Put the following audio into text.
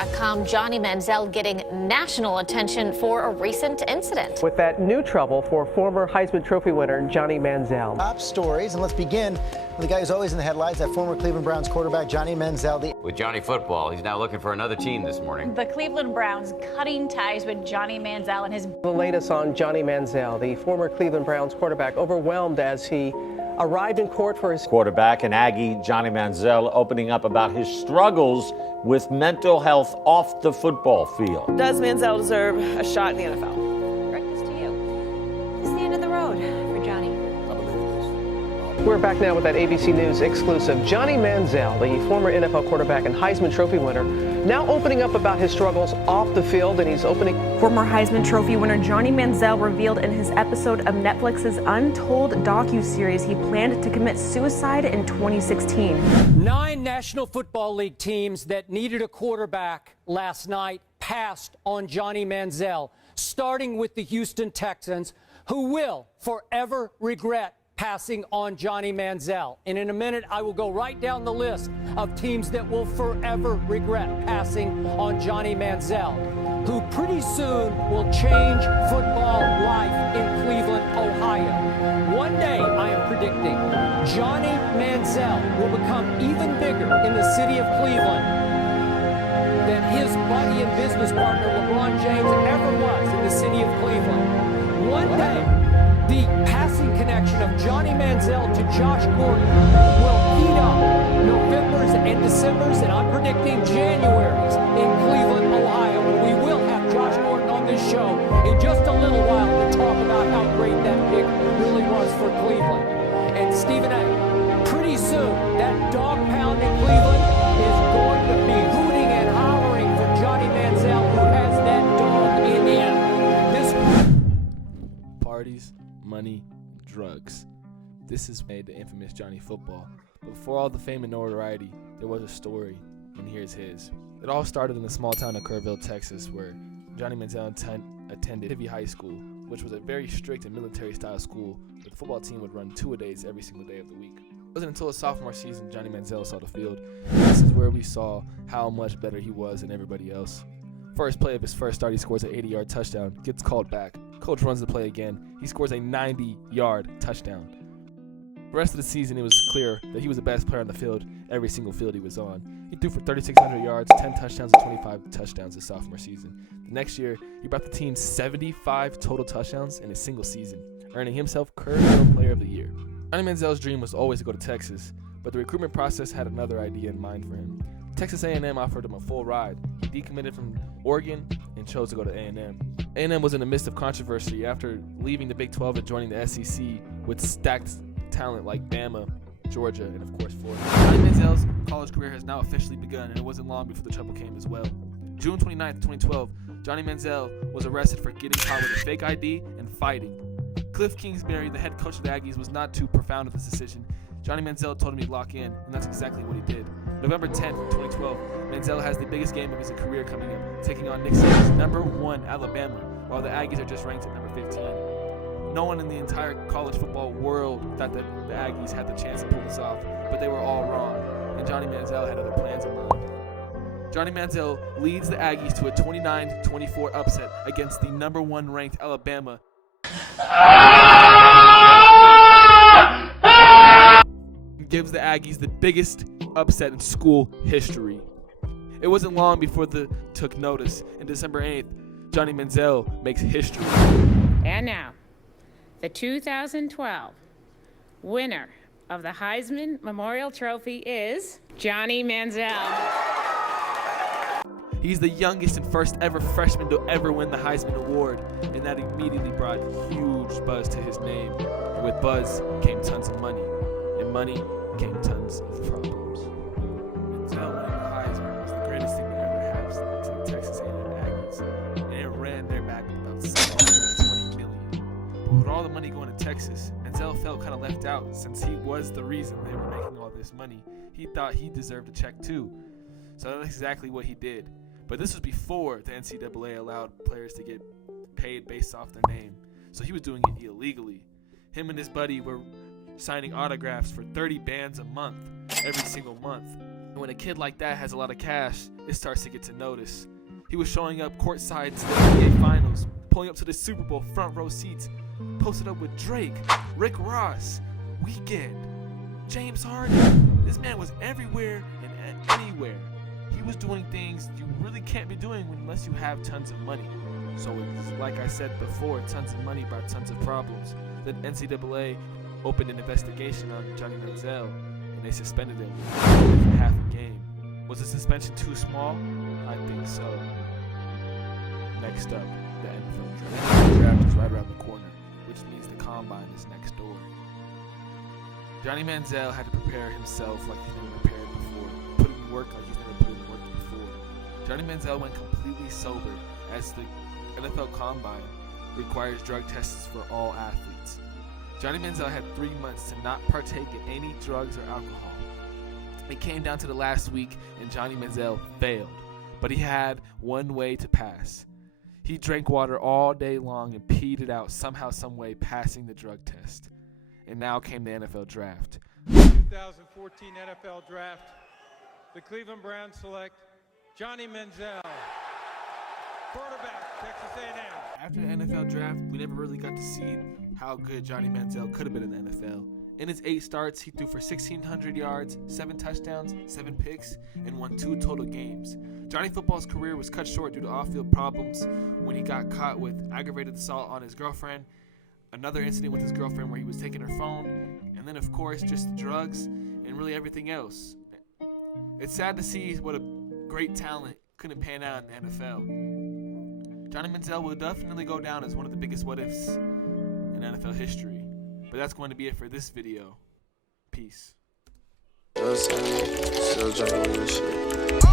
Johnny Manziel getting national attention for a recent incident. With that new trouble for former Heisman Trophy winner Johnny Manziel. Top stories, and let's begin with the guy who's always in the headlines, that former Cleveland Browns quarterback Johnny Manziel. With Johnny football, he's now looking for another team this morning. The Cleveland Browns cutting ties with Johnny Manziel and his... The latest on Johnny Manziel, the former Cleveland Browns quarterback, overwhelmed as he arrived in court for his quarterback and Aggie Johnny Manziel opening up about his struggles with mental health off the football field. Does Manziel deserve a shot in the NFL? Breakfast to you. This is the end of the road for Johnny. We're back now with that ABC News exclusive. Johnny Manziel, the former NFL quarterback and Heisman Trophy winner, now opening up about his struggles off the field, and he's opening... Former Heisman Trophy winner Johnny Manziel revealed in his episode of Netflix's Untold docuseries he planned to commit suicide in 2016. 9 National Football League teams that needed a quarterback last night passed on Johnny Manziel, starting with the Houston Texans, who will forever regret passing on Johnny Manziel. And in a minute, I will go right down the list of teams that will forever regret passing on Johnny Manziel, who pretty soon will change football life in Cleveland, Ohio. One day, I am predicting, Johnny Manziel will become even bigger in the city of Cleveland than his buddy and business partner LeBron James ever was in the city of Cleveland. One day, the passing connection of Johnny Manziel to Josh Gordon will heat up Novembers and Decembers, and I'm predicting Januaries in Cleveland, Ohio. And we will have Josh Gordon on this show in just a little while to talk about how great that pick really was for Cleveland. And Stephen A., pretty soon that dog pound in Cleveland is going to be hooting and hollering for Johnny Manziel, who has that dog in him. Parties, money, drugs. This has made the infamous Johnny Football. But before all the fame and notoriety, there was a story, and here's his. It all started in the small town of Kerrville, Texas, where Johnny Manziel attended Ivy High School, which was a very strict and military-style school where the football team would run 2-a-days every single day of the week. It wasn't until his sophomore season Johnny Manziel saw the field. This is where we saw how much better he was than everybody else. First play of his first start, he scores an 80-yard touchdown, gets called back. Coach runs the play again. He scores a 90-yard touchdown. The rest of the season, it was clear that he was the best player on the field every single field he was on. He threw for 3,600 yards, 10 touchdowns, and 25 touchdowns his sophomore season. The next year, he brought the team 75 total touchdowns in a single season, earning himself Kerrville Player of the Year. Johnny Manziel's dream was always to go to Texas, but the recruitment process had another idea in mind for him. Texas A&M offered him a full ride. He decommitted from Oregon and chose to go to A&M. A&M was in the midst of controversy after leaving the Big 12 and joining the SEC with stacked talent like Bama, Georgia, and of course Florida. Johnny Manziel's college career has now officially begun, and it wasn't long before the trouble came as well. June 29th, 2012, Johnny Manziel was arrested for getting caught with a fake ID and fighting. Cliff Kingsbury, the head coach of the Aggies, was not too profound with this decision. Johnny Manziel told him he'd lock in, and that's exactly what he did. November 10th, 2012, Manziel has the biggest game of his career coming up, taking on Nick Saban's #1 Alabama, while the Aggies are just ranked at number 15. No one in the entire college football world thought that the Aggies had the chance to pull this off, but they were all wrong, and Johnny Manziel had other plans in mind. Johnny Manziel leads the Aggies to a 29-24 upset against the #1 ranked Alabama. Gives the Aggies the biggest upset in school history. It wasn't long before they took notice. And December 8th, Johnny Manziel makes history. And now, the 2012 winner of the Heisman Memorial Trophy is Johnny Manziel. He's the youngest and first ever freshman to ever win the Heisman Award, and that immediately brought huge buzz to his name. And with buzz came tons of money, and money came tons of problems. Manziel winning the Heisman was the greatest thing that ever happened to the Texas A&M Aggies, and it ran their back about $720 million. But with all the money going to Texas, Manziel felt kind of left out since he was the reason they were making all this money. He thought he deserved a check too, so that's exactly what he did. But this was before the NCAA allowed players to get paid based off their name, so he was doing it illegally. Him and his buddy were signing autographs for 30 bands a month, every single month. And when a kid like that has a lot of cash, it starts to get to notice. He was showing up courtside to the NBA Finals, pulling up to the Super Bowl front row seats, posted up with Drake, Rick Ross, Weeknd, James Harden. This man was everywhere and anywhere. He was doing things you really can't be doing unless you have tons of money. So it's like I said before, tons of money brought tons of problems. The NCAA opened an investigation on Johnny Manziel, and they suspended him for half a game. Was the suspension too small? I think so. Next up, the NFL draft. The draft is right around the corner, which means the combine is next door. Johnny Manziel had to prepare himself like he's never prepared before, put in work like he's never put in work before. Johnny Manziel went completely sober, as the NFL Combine requires drug tests for all athletes. Johnny Manziel had 3 months to not partake in any drugs or alcohol. It came down to the last week, and Johnny Manziel failed, but he had one way to pass. He drank water all day long and peed it out somehow, some way, passing the drug test. And now came the NFL Draft. 2014 NFL Draft. The Cleveland Browns select Johnny Manziel, quarterback, Texas A&M. After the NFL Draft, we never really got to see how good Johnny Manziel could have been in the NFL. In his 8 starts, he threw for 1,600 yards, 7 touchdowns, 7 picks, and won 2 total games. Johnny Football's career was cut short due to off-field problems when he got caught with aggravated assault on his girlfriend, another incident with his girlfriend where he was taking her phone, and then, of course, just the drugs and really everything else. It's sad to see what a great talent couldn't pan out in the NFL. Johnny Manziel will definitely go down as one of the biggest what-ifs in NFL history. But that's going to be it for this video. Peace. Still juggling this shit.